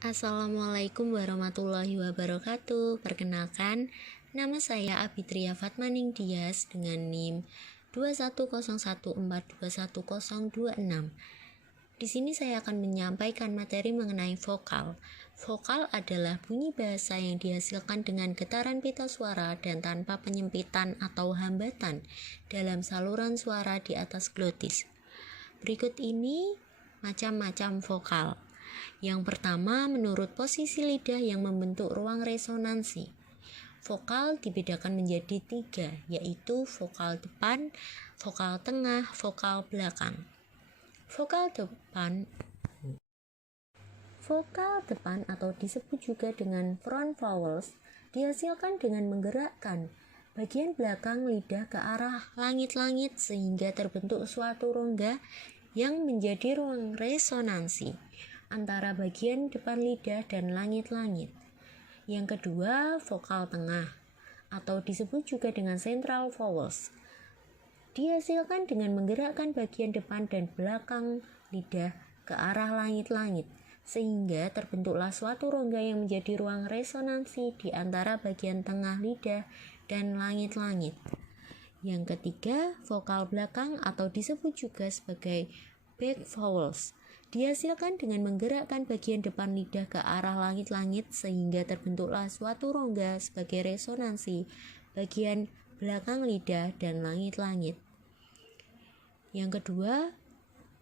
Assalamualaikum warahmatullahi wabarakatuh. Perkenalkan, nama saya Abitria Fatmaning Dias dengan NIM 21014212026. Di sini saya akan menyampaikan materi mengenai vokal. Vokal adalah bunyi bahasa yang dihasilkan dengan getaran pita suara dan tanpa penyempitan atau hambatan dalam saluran suara di atas glotis. Berikut ini macam-macam vokal. Yang pertama, menurut posisi lidah yang membentuk ruang resonansi. Vokal dibedakan menjadi 3, yaitu vokal depan, vokal tengah, vokal belakang. Vokal depan atau disebut juga dengan front vowels dihasilkan dengan menggerakkan bagian belakang lidah ke arah langit-langit sehingga terbentuk suatu rongga yang menjadi ruang resonansi antara bagian depan lidah dan langit-langit. Yang kedua, vokal tengah atau disebut juga dengan central vowels dihasilkan dengan menggerakkan bagian depan dan belakang lidah ke arah langit-langit sehingga terbentuklah suatu rongga yang menjadi ruang resonansi di antara bagian tengah lidah dan langit-langit. Yang ketiga, vokal belakang atau disebut juga sebagai back vowels dihasilkan dengan menggerakkan bagian depan lidah ke arah langit-langit sehingga terbentuklah suatu rongga sebagai resonansi bagian belakang lidah dan langit-langit. Yang kedua,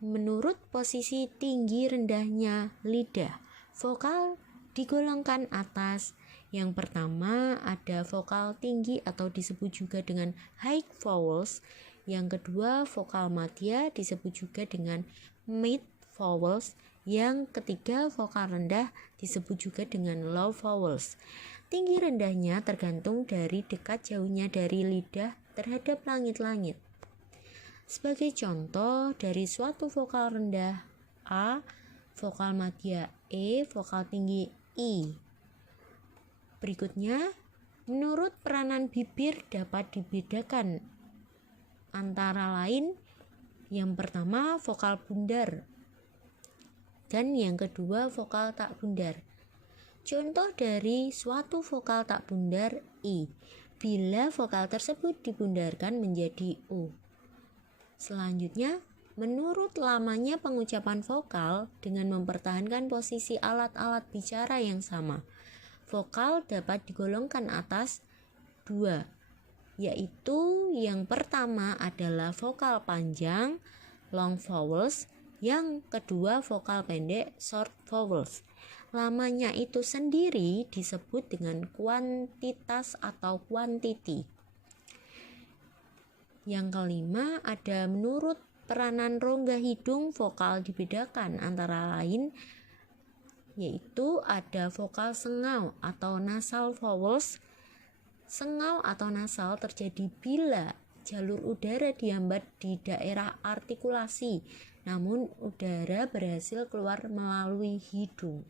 menurut posisi tinggi rendahnya lidah, vokal digolongkan atas. Yang pertama ada vokal tinggi atau disebut juga dengan high vowels. Yang kedua, vokal madya disebut juga dengan mid vowels. Yang ketiga, vokal rendah disebut juga dengan low vowels. Tinggi rendahnya tergantung dari dekat jauhnya dari lidah terhadap langit-langit. Sebagai contoh dari suatu vokal rendah A, vokal madya E, vokal tinggi I. Berikutnya, menurut peranan bibir dapat dibedakan antara lain yang pertama vokal bundar dan yang kedua vokal tak bundar. Contoh dari suatu vokal tak bundar I, bila vokal tersebut dibundarkan menjadi U. Selanjutnya, menurut lamanya pengucapan vokal dengan mempertahankan posisi alat-alat bicara yang sama, vokal dapat digolongkan atas 2, yaitu yang pertama adalah vokal panjang long vowels, yang kedua vokal pendek short vowels. Lamanya itu sendiri disebut dengan kuantitas atau quantity. Yang kelima ada menurut peranan rongga hidung vokal dibedakan antara lain yaitu ada vokal sengau atau nasal vowels. Sengau atau nasal terjadi bila jalur udara dihambat di daerah artikulasi namun udara berhasil keluar melalui hidung.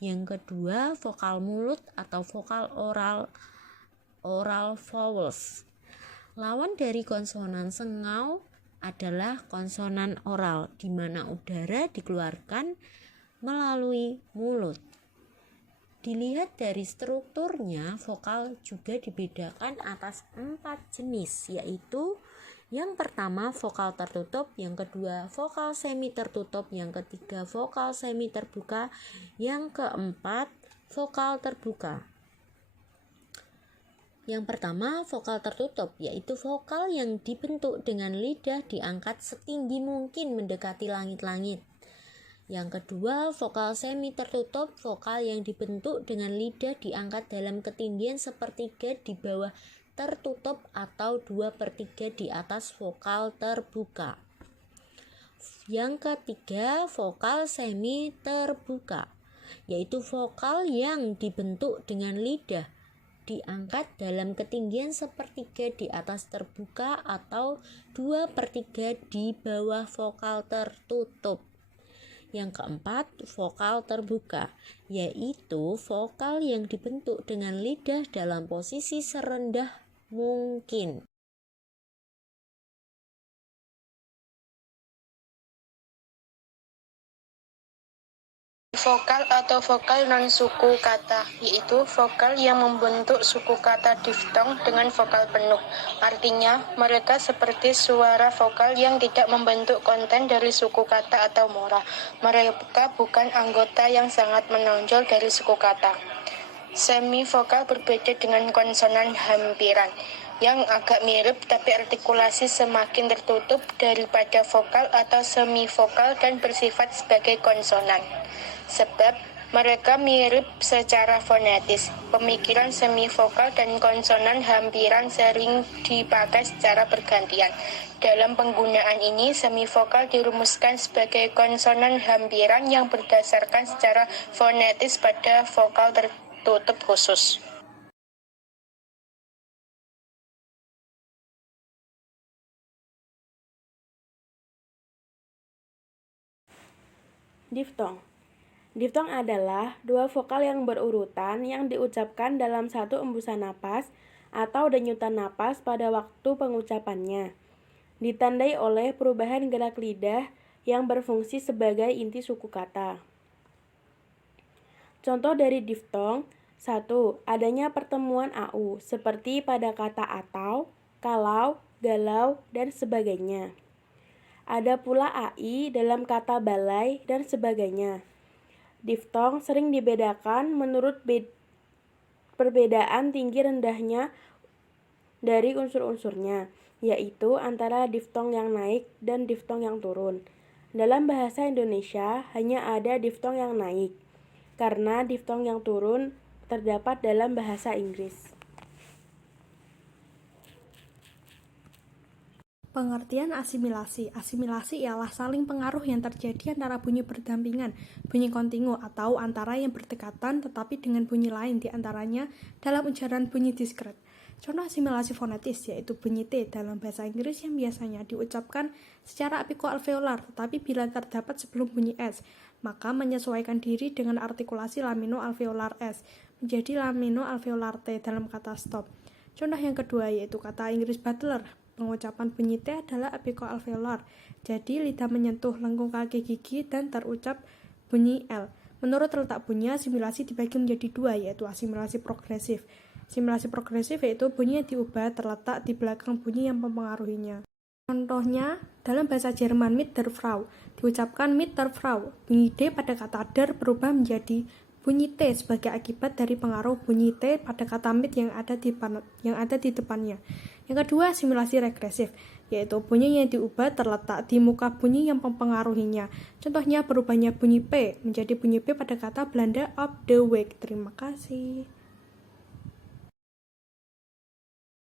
Yang kedua vokal mulut atau vokal oral vowels. Lawan dari konsonan sengau adalah konsonan oral, di mana udara dikeluarkan melalui mulut. Dilihat dari strukturnya, vokal juga dibedakan atas 4 jenis, yaitu yang pertama vokal tertutup, yang kedua vokal semi tertutup, yang ketiga vokal semi terbuka, yang keempat vokal terbuka. Yang pertama, vokal tertutup, yaitu vokal yang dibentuk dengan lidah diangkat setinggi mungkin mendekati langit-langit. Yang kedua, vokal semi tertutup, vokal yang dibentuk dengan lidah diangkat dalam ketinggian sepertiga di bawah tertutup atau 2/3 di atas vokal terbuka. Yang ketiga, vokal semi terbuka, yaitu vokal yang dibentuk dengan lidah diangkat dalam ketinggian sepertiga di atas terbuka atau 2/3 di bawah vokal tertutup. Yang keempat, vokal terbuka, yaitu vokal yang dibentuk dengan lidah dalam posisi serendah mungkin. Vokal atau vokal non-suku kata, yaitu vokal yang membentuk suku kata diftong dengan vokal penuh. Artinya, mereka seperti suara vokal yang tidak membentuk konten dari suku kata atau mora. Mereka bukan anggota yang sangat menonjol dari suku kata. Semivokal berbeda dengan konsonan hampiran, yang agak mirip tapi artikulasi semakin tertutup daripada vokal atau semivokal dan bersifat sebagai konsonan. Sebab mereka mirip secara fonetis. Pemikiran semivokal dan konsonan hampiran sering dipakai secara bergantian. Dalam penggunaan ini, semivokal dirumuskan sebagai konsonan hampiran yang berdasarkan secara fonetis pada vokal tertutup khusus. Diftong. Diftong adalah dua vokal yang berurutan yang diucapkan dalam satu embusan napas atau denyutan napas pada waktu pengucapannya. Ditandai oleh perubahan gerak lidah yang berfungsi sebagai inti suku kata. Contoh dari diftong: 1. Adanya pertemuan AU seperti pada kata atau, kalau, galau, dan sebagainya. Ada pula AI dalam kata balai dan sebagainya. Diftong sering dibedakan menurut perbedaan tinggi rendahnya dari unsur-unsurnya, yaitu antara diftong yang naik dan diftong yang turun. Dalam bahasa Indonesia hanya ada diftong yang naik, karena diftong yang turun terdapat dalam bahasa Inggris. Pengertian asimilasi. Asimilasi ialah saling pengaruh yang terjadi antara bunyi berdampingan, bunyi kontinu, atau antara yang berdekatan tetapi dengan bunyi lain di antaranya dalam ujaran bunyi diskret. Contoh asimilasi fonetis yaitu bunyi T dalam bahasa Inggris yang biasanya diucapkan secara apikoalveolar tetapi bila terdapat sebelum bunyi S, maka menyesuaikan diri dengan artikulasi lamino-alveolar S menjadi lamino-alveolar T dalam kata stop. Contoh yang kedua yaitu kata Inggris butler. Pengucapan bunyi T adalah apikoalveolar, jadi lidah menyentuh lengkung kaki gigi dan terucap bunyi L. Menurut letak bunyi, asimilasi dibagi menjadi dua, yaitu asimilasi progresif. Asimilasi progresif yaitu bunyi yang diubah terletak di belakang bunyi yang mempengaruhinya. Contohnya, dalam bahasa Jerman mit der Frau, diucapkan mit der Frau. Bunyi D pada kata der berubah menjadi bunyi T sebagai akibat dari pengaruh bunyi T pada kata mit yang ada di depannya. Yang kedua, asimilasi regresif, yaitu bunyi yang diubah terletak di muka bunyi yang mempengaruhinya. Contohnya berubahnya bunyi P menjadi bunyi P pada kata Belanda op de week. Terima kasih.